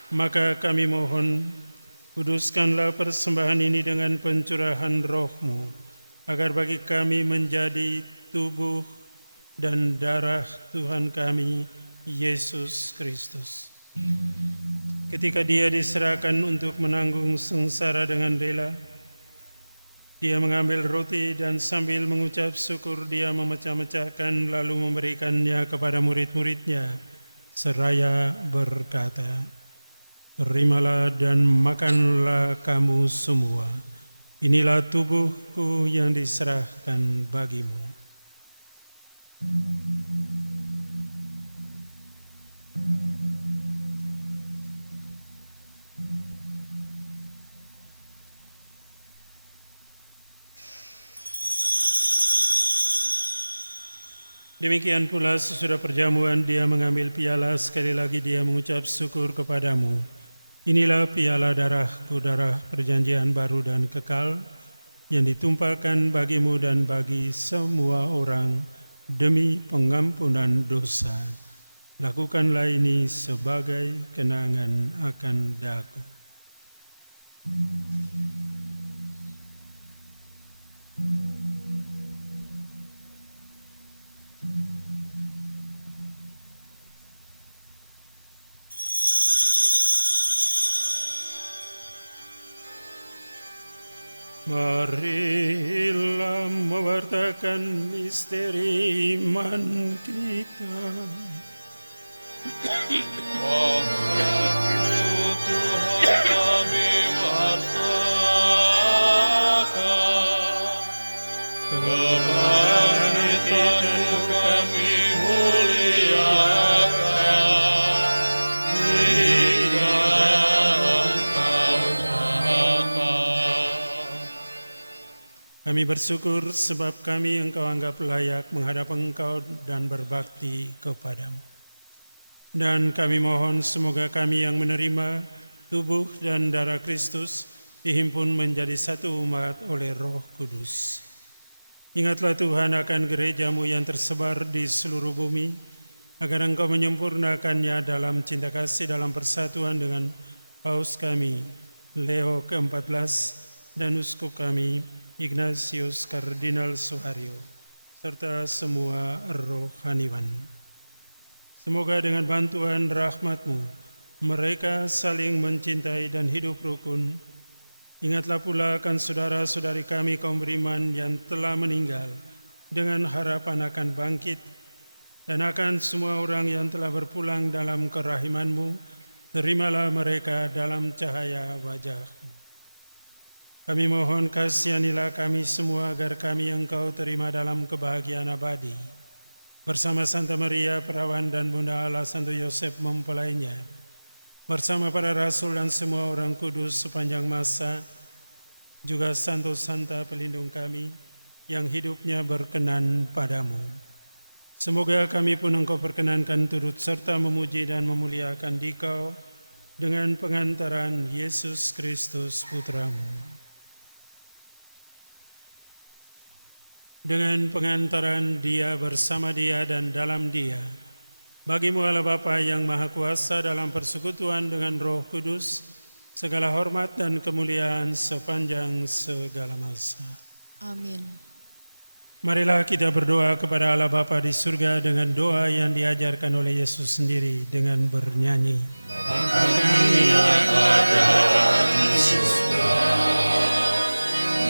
Maka kami mohon, kuduskanlah persembahan ini dengan pencurahan roh-Mu, agar bagi kami menjadi tubuh dan darah Tuhan kami, Yesus Kristus. Ketika Dia diserahkan untuk menanggung sengsara dengan rela, Dia mengambil roti dan sambil mengucap syukur Dia memecah-mecahkan lalu memberikannya kepada murid-muridnya seraya berkata, "Terimalah dan makanlah kamu semua. Inilah tubuhku yang diserahkan bagimu." Demikian pula sesudah perjamuan Dia mengambil piala, sekali lagi Dia mengucap syukur kepadamu. "Inilah piala darahku, darah perjanjian baru dan kekal, yang ditumpahkan bagimu dan bagi semua orang demi pengampunan dosa. Lakukanlah ini sebagai kenangan akan daku." Marilah mewartakan misteri iman kita. Wahyu Tuhan kami wartakan, kebangkitan-Mu kami muliakan, hingga Engkau datang. Kami bersyukur sebab kami Engkau anggap layak menghadap Engkau dan berbakti kepadamu. Dan kami mohon semoga kami yang menerima tubuh dan darah Kristus dihimpun menjadi satu umat oleh Roh Kudus. Ingatlah Tuhan akan gereja-Mu yang tersebar di seluruh bumi, agar Engkau menyempurnakannya dalam cinta kasih dalam persatuan dengan Paus kami, Leo ke-14, dan Uskup kami, Ignatius Kardinal Suharyo, serta semua rohaniwan. Semoga dengan bantuan rahmat-Mu, mereka saling mencintai dan hidup rukun. Ingatlah pula akan saudara-saudari kami kaum beriman yang telah meninggal, dengan harapan akan bangkit, dan akan semua orang yang telah berpulang dalam kerahiman-Mu, terimalah mereka dalam cahaya wajah-Mu. Kami mohon kasihanilah kami semua agar kami Engkau terima dalam kebahagiaan abadi. Bersama Santa Maria Perawan dan Bunda Allah Santo Yosef mempelainya, bersama para rasul dan semua orang kudus sepanjang masa, juga Santo Santa pelindung kami yang hidupnya berkenan padamu. Semoga kami pun Engkau perkenankan turut serta memuji dan memuliakan Dikau dengan pengantaran Yesus Kristus Putramu. Dengan pengantaran Dia, bersama Dia, dan dalam Dia, bagi-Mu Allah Bapa yang Maha Kuasa dalam persekutuan dengan Roh Kudus, segala hormat dan kemuliaan sepanjang segala masa. Amin. Marilah kita berdoa kepada Allah Bapa di surga dengan doa yang diajarkan oleh Yesus sendiri dengan bernyanyi. Bapa kami yang ada di surga,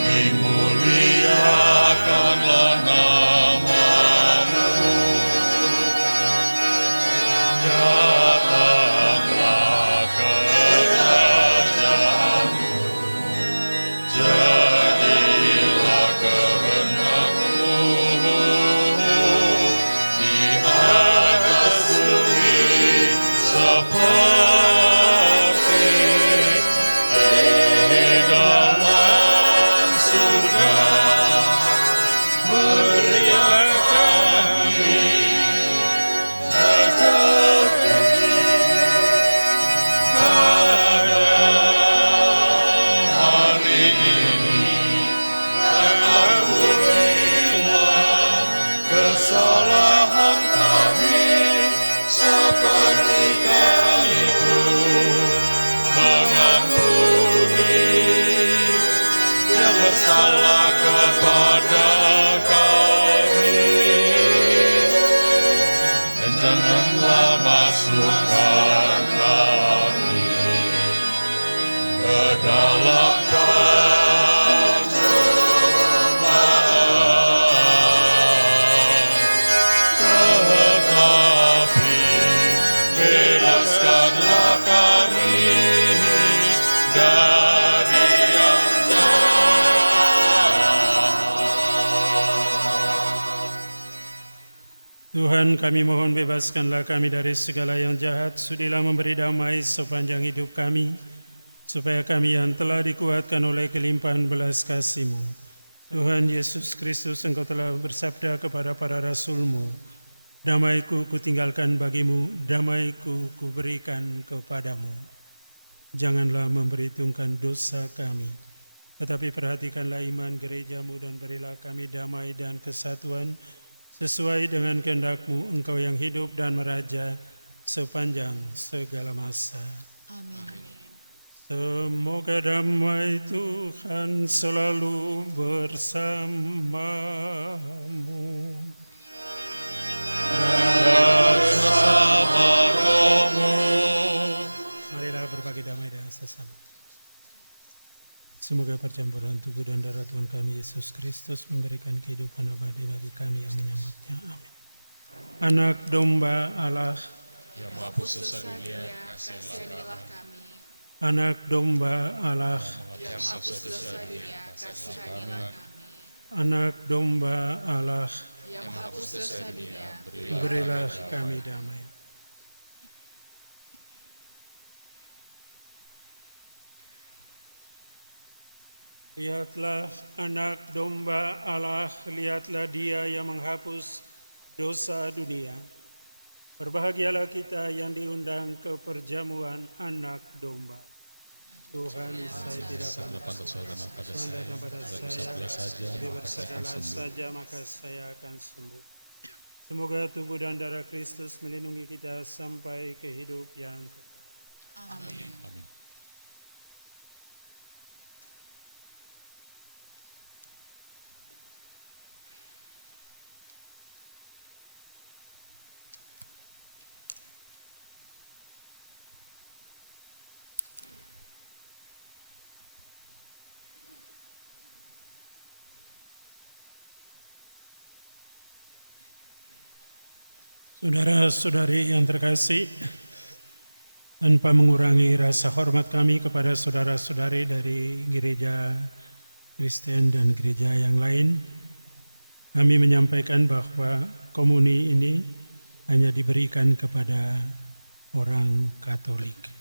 dimuliakanlah nama-Mu, datanglah kerajaan-Mu, jadilah kehendak-Mu di atas bumi seperti di dalam surga. Berikanlah pada kami, dan janganlah masukkan kami ke dalam pencobaan, tetapi bebaskanlah kami dari yang Tuhan, kami mohon bebaskanlah kami dari segala yang jahat, sudilah memberi damai sepanjang hidup kami, supaya kami yang telah dikuatkan oleh kelimpahan belas kasih-Mu. Tuhan Yesus Kristus, Engkau telah bersabda kepada para rasul-Mu, damaiku kutinggalkan bagimu, damaiku kuberikan kepadamu. Janganlah memperhitungkan dosa kami, tetapi perhatikanlah iman gereja-Mu dan berilah kami damai dan kesatuan, sesuai dengan kehendak-Mu, Engkau yang hidup dan meraja sepanjang segala masa. Amin. Semoga damai Tuhan selalu bersamamu. bersama rohmu. Marilah berbagi damai dengan sesama. Semoga percampuran tubuh dan darah Tuhan kami Yesus Kristus memberikan kehidupan abadi bagi kami yang menyambutnya. Amin. Anak domba Allah, Yang menghapus dosa dunia, kasihanilah kami. anak domba Allah, Yang menghapus dosa dunia, kasihanilah kami. anak domba Allah, Yang menghapus dosa dunia, berilah kami damai. Lihatlah anak domba Allah, lihatlah Dia yang menghapus dosa dunia. Berbahagialah kita yang diundang ke perjamuan anak domba. Tuhan, saya tidak pantas datang pada datang pada saya, saja, tapi maka saya akan bersabdalah sembuh. saja maka saya akan sembuh. Semoga tubuh dan darah Kristus melindungi kita sampai ke hidup yang kekal. Amin. Amin. Saudara-saudari yang terkasih, tanpa mengurangi rasa hormat kami kepada saudara-saudari dari gereja Kristen dan gereja yang lain, kami menyampaikan bahwa komuni ini hanya diberikan kepada orang Katolik.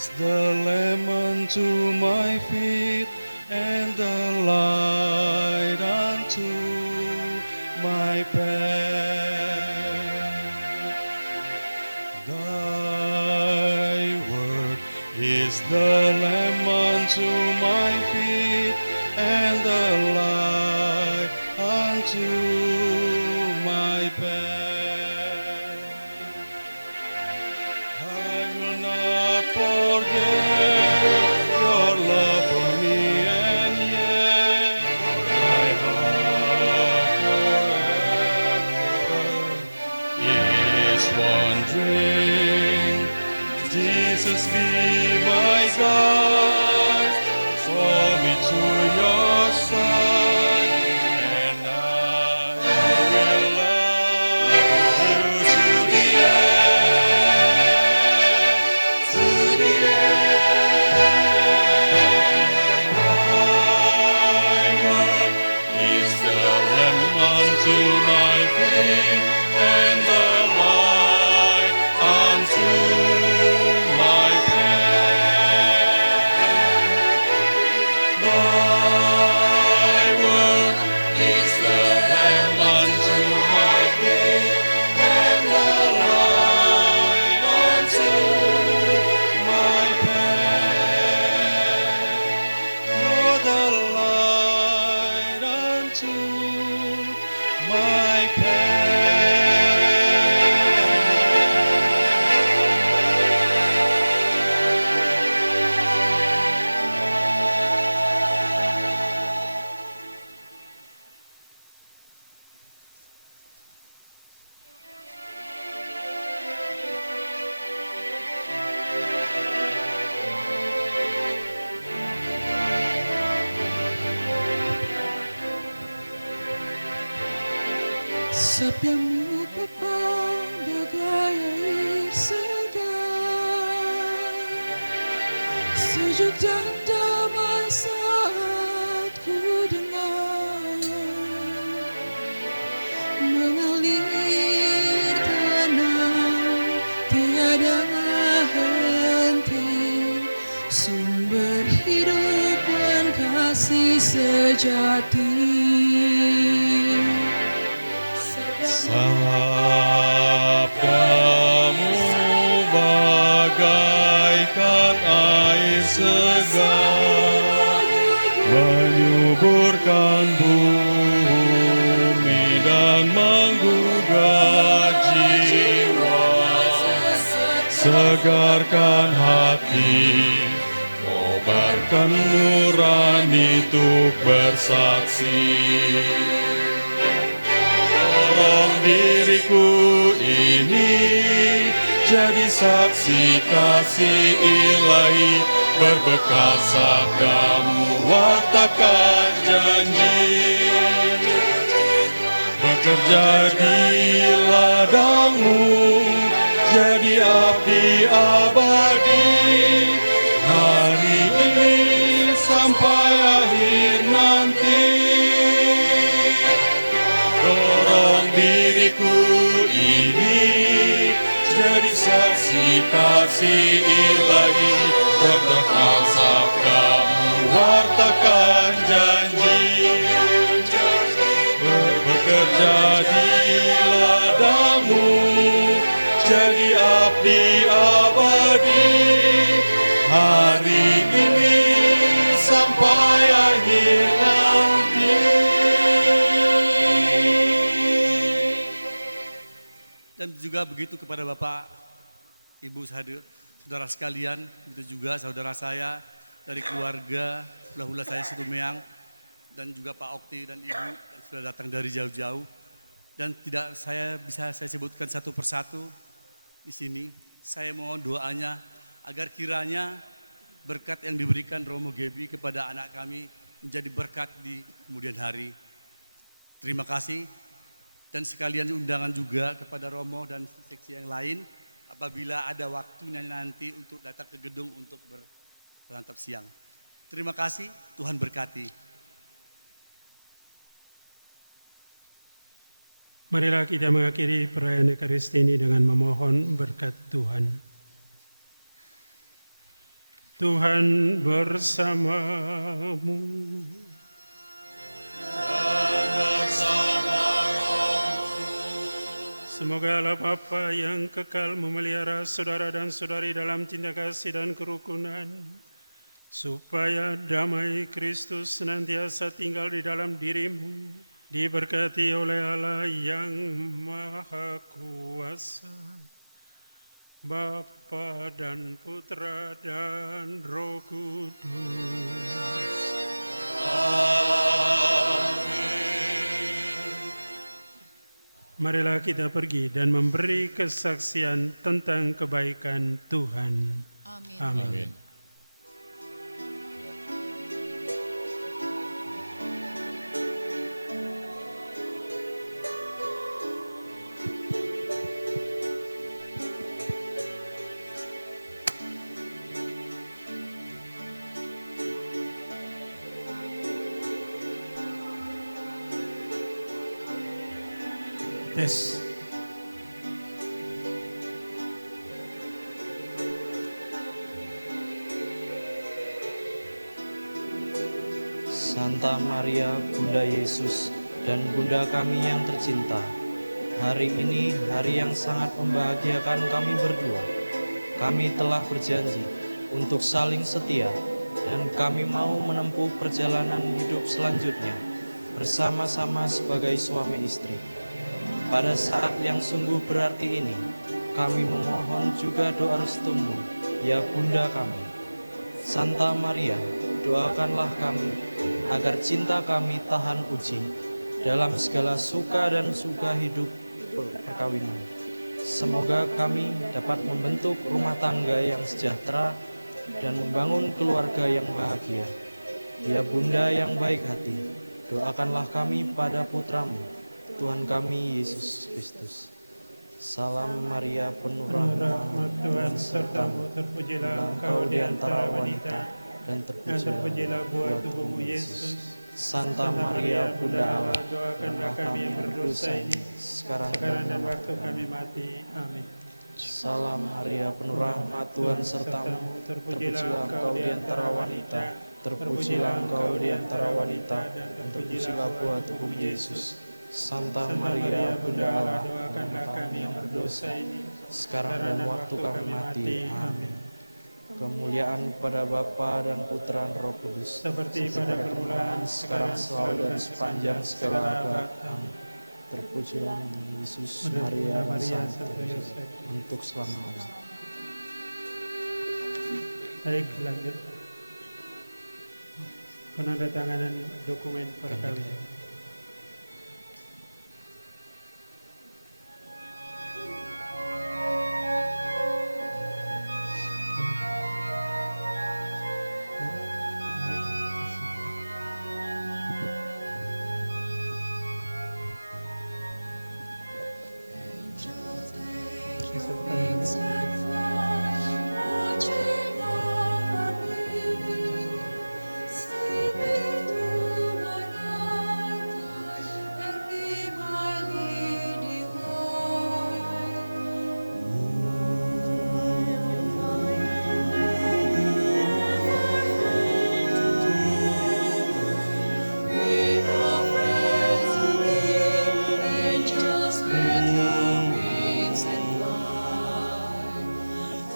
is the lamp unto my feet and the light unto my path. Thy word is the lamp unto my feet and the light unto forget your love for me, and yet my heart forever is wondering. Jesus, be my guide, draw me to your side, and I will love you to the end, to the end. My word is the lamp unto my feet, and the light unto my path. Thy word is the lamp unto my feet, and the light unto my path. You're the light unto my path. Sabdamu Bapa bagai air segar, sejuk dan damai saat ku dengar, mengalir tenang tiada henti, sumber hidup dan kasih sejati. Sabdamu bagaikan air segar, menyuburkan bumi dan menggugah jiwa, segarkan hati, kobarkan nurani untuk bersaksi. Tolong diriku ini jadi saksi kasih ilahi, berbekal sabdamu wartakan janji. Bekerja di ladangmu jadi abdi abadi, hari ini sampai akhir nanti. Dorong diriku ini jadi saksi kasih ilahi, berbekal sabdamu wartakan janji. Bekerja di ladangmu jadi abdi abadi, hari ini sampai akhir nanti. Dan juga begitu kepada Bapak, Ibu saudara sekalian, begitu juga saudara saya dari keluarga hula-hula saya Situmeang, dan juga Pak Okti dan Ibu yang sudah datang dari jauh-jauh. Dan tidak bisa saya sebutkan satu persatu di sini. Saya mohon doanya agar kiranya berkat yang diberikan Romo Gebi kepada anak kami menjadi berkat di kemudian hari. Terima kasih. Dan sekalian undangan juga kepada Romo dan seksi yang lain apabila ada waktunya nanti untuk datang ke gedung untuk berantap siang. Terima kasih, Tuhan berkati. Marilah kita mengakhiri perayaan Ekaristi ini dengan memohon berkat Tuhan. Tuhan bersamamu. Semoga Allah Bapa yang kekal memelihara saudara dan saudari dalam cinta kasih dan kerukunan, supaya damai Kristus senantiasa tinggal di dalam dirimu, diberkati oleh Allah yang Maha Kuasa, Bapa dan Putra dan Roh Kudus. Marilah kita pergi dan memberi kesaksian tentang kebaikan Tuhan. Amin. Amin. Tes. Santa Maria, Bunda Yesus dan Bunda kami yang tercinta, hari ini hari yang sangat membahagiakan kami berdua. Kami telah berjanji untuk saling setia dan kami mau menempuh perjalanan hidup selanjutnya bersama-sama sebagai suami istri. Pada saat yang sungguh berarti ini, kami memohon juga doa restumu, ya Bunda kami. Santa Maria, doakanlah kami agar cinta kami tahan uji dalam segala suka dan suka hidup perkawinan. Semoga kami dapat membentuk rumah tangga yang sejahtera dan membangun keluarga yang bahagia. Ya Bunda yang baik hati, doakanlah kami pada putramu, Tuhan kami Yesus Kristus. Salam Maria, penuh rahmat Tuhan sertamu, terpujilah engkau di antara wanita, dan terpujilah buah tubuhmu Yesus. Santa Maria, Bunda Allah, doakanlah kami yang berdosa ini, sekarang dan waktu kami mati. Amin. Salam Maria, penuh rahmat Tuhan sertamu, terpujilah engkau di antara wanita, terpujilah engkau di antara wanita, dan terpujilah buah tubuhmu Yesus. Santa Maria, Bunda Allah, doakanlah kami yang berdosa ini, sekarang dan waktu kami mati. Amin. Kemuliaan kepada Bapa dan Putra dan Roh Kudus, seperti pada permulaan, sekarang, selalu, dan sepanjang segala abad. Amin. Terpujilah Yesus, Maria, dan Santo Yosef, untuk selamanya. Baik, lanjut. Penandatanganan dokumen perkawinan.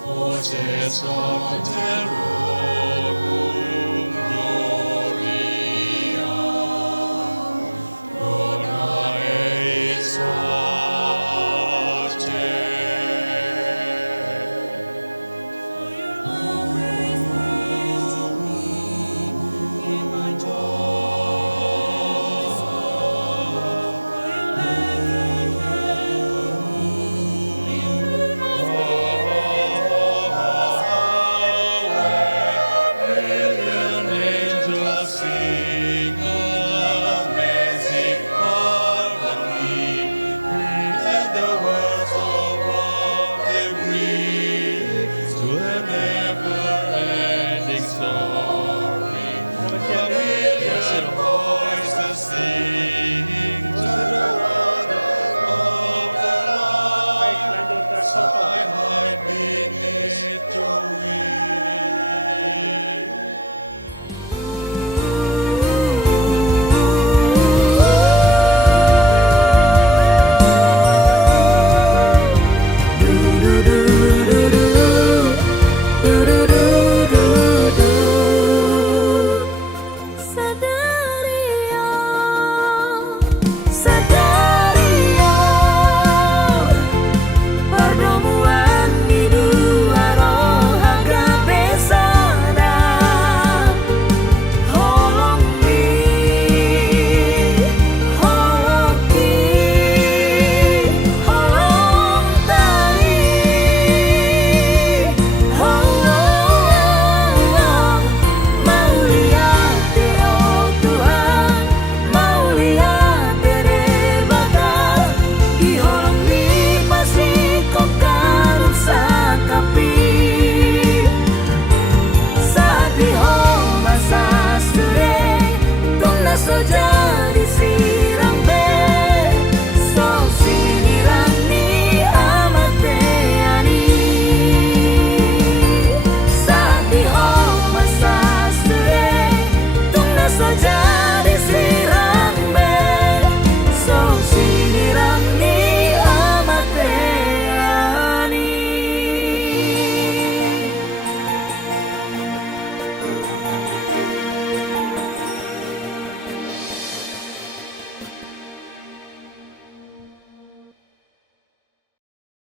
Voces of the Terrorum Gloria, Dona ex pace. For your always near to me in my joy, for your never care for me in my million angels sing amazing harmony, and the words of love they bring to a never-ending song.